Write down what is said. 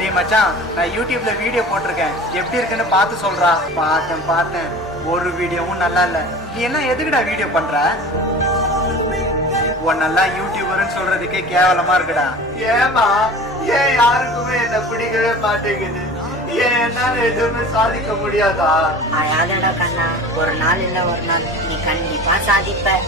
டேய் மச்சான், நான் யூடியூப்ல வீடியோ போட்டிருக்கேன், எப்படி இருக்குன்னு பார்த்து சொல்றா. பார்த்தேன், ஒரு வீடியோவும் நல்லா இல்ல. நீ எல்லாம் எதுக்குடா வீடியோ பண்ற? உன்னெல்லாம் யூடியூபர்னு சொல்றதுக்கே கேவலமா இருக்குடா. ஏமா ஏன் யாருக்குமே என்ன பிடிக்கவே மாட்டேங்குது? ஏன் என்னால எதுவுமே சாதிக்க முடியாதா? அழாதடா கண்ணா, ஒரு நாள் இல்ல ஒரு நாள் நீ கண்டிப்பா சாதிப்ப.